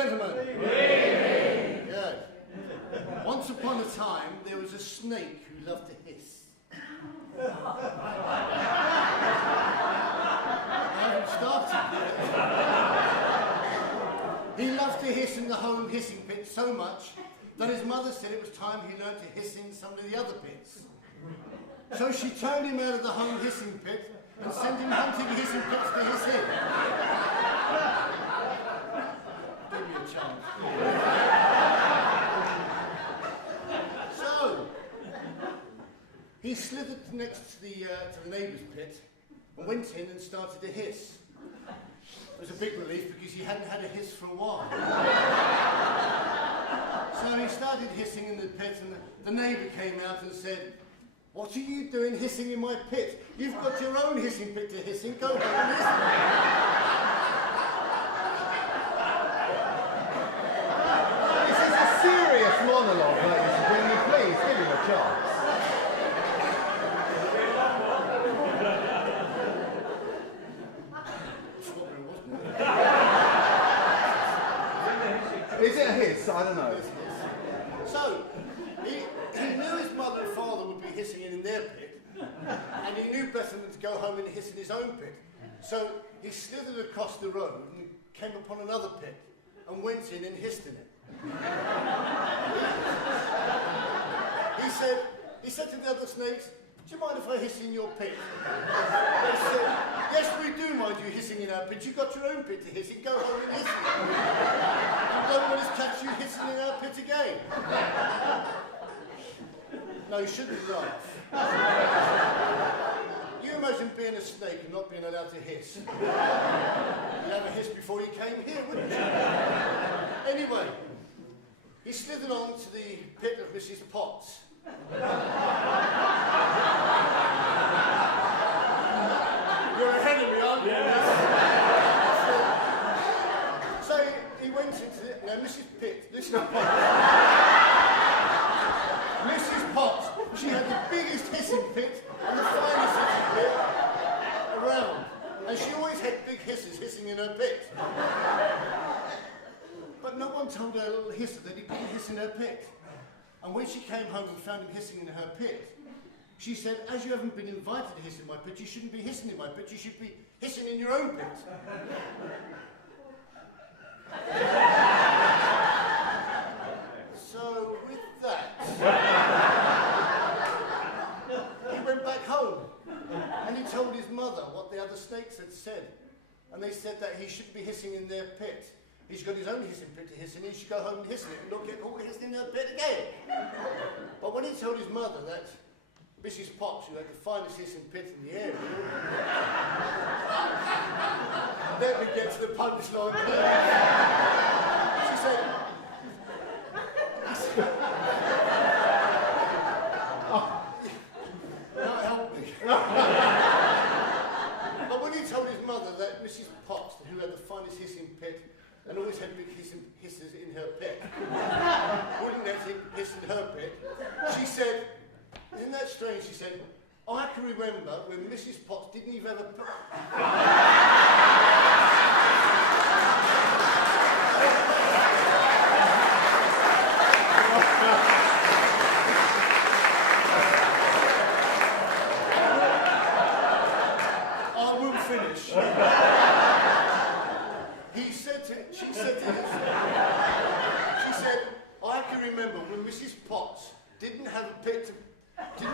gentlemen. Good. Once upon a time, there was a snake who loved to hiss. I haven't started yet. He loved to hiss in the home hissing pit so much that his mother said it was time he learned to hiss in some of the other pits. So she turned him out of the home hissing pit and sent him hunting hissing pits to hiss in. Give me a chance. So, he slithered next to the neighbour's pit and went in and started to hiss. It was a big relief because he hadn't had a hiss for a while. So he started hissing in the pit and the neighbour came out and said, "What are you doing hissing in my pit? You've got your own hissing pit to hiss in. Go home and hiss." This is a serious monologue, ladies and gentlemen. Please, give him a chance. Is it a hiss? I don't know. So, he knew his mother and father would be hissing in their pit, and he knew better than to go home and hiss in his own pit. So he slithered across the road and came upon another pit and went in and hissed in it. He said to the other snakes, "Do you mind if I hiss in your pit?" They said, "Yes, we do mind you hissing in our pit. You've got your own pit to hiss in. Go home and hiss in it. We don't want to catch you hissing in our pit again." No, you shouldn't laugh. You imagine being a snake and not being allowed to hiss. You'd have a hiss before you came here, wouldn't you? Anyway, he slithered on to the pit of Mrs. Potts. You're ahead of me, aren't you? Yeah. So he went into it. Now, Mrs. Pitt, listen up. Mrs. Potts, she had the biggest hissing pit and the finest hissing pit around. And she always had big hisses hissing in her pit. But no one told her little hisser that he couldn't hiss in her pit. And when she came home and found him hissing in her pit, she said, "As you haven't been invited to hiss in my pit, you shouldn't be hissing in my pit, you should be hissing in your own pit." So, with that, he went back home and he told his mother what the other snakes had said. And they said that he shouldn't be hissing in their pit. He's got his own hissing pit to hiss in, he should go home and hiss in it and not get caught hissing in their pit again. But when he told his mother that Mrs. Potts, who had the finest hissing pit in the area, let me get to the punchline. She said, "That helped me." But when he told his mother that Mrs. Potts, who had the finest hissing pit and always had big hisses in her pit, wouldn't let him hiss in her pit, she said, "Isn't that strange?" She said, "I can remember when Mrs. Potts didn't even have a pit." I will finish. She said, "I can remember when Mrs. Potts didn't have a pit to